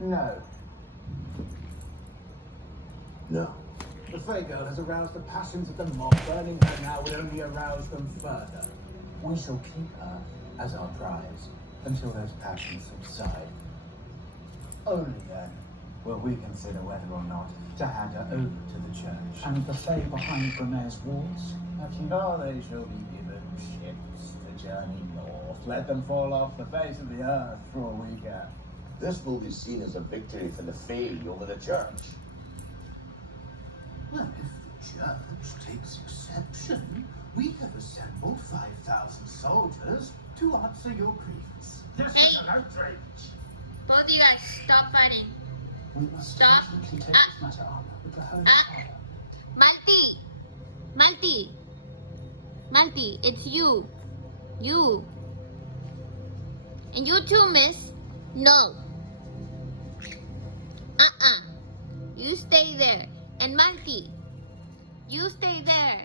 No. No. The Fey girl has aroused the passions of the mob. Burning her now would only arouse them further. We shall keep her as our prize until those passions subside. Only then will we consider whether or not to hand her over to the church. And the Fae behind Renee's walls? Oh, they shall be given ships to journey north. Let them fall off the face of the earth for all we care. This will be seen as a victory for the Fae over the church. Well, if the church takes exception, we have assembled 5,000 soldiers to answer your grievance. This is an outrage. Both of you guys, stop fighting. We must Stop. urgently take this matter up with the Holy Father. Marti! Marti! Marti, it's you. You. And you too, miss. No. You stay there. And Marti, you stay there.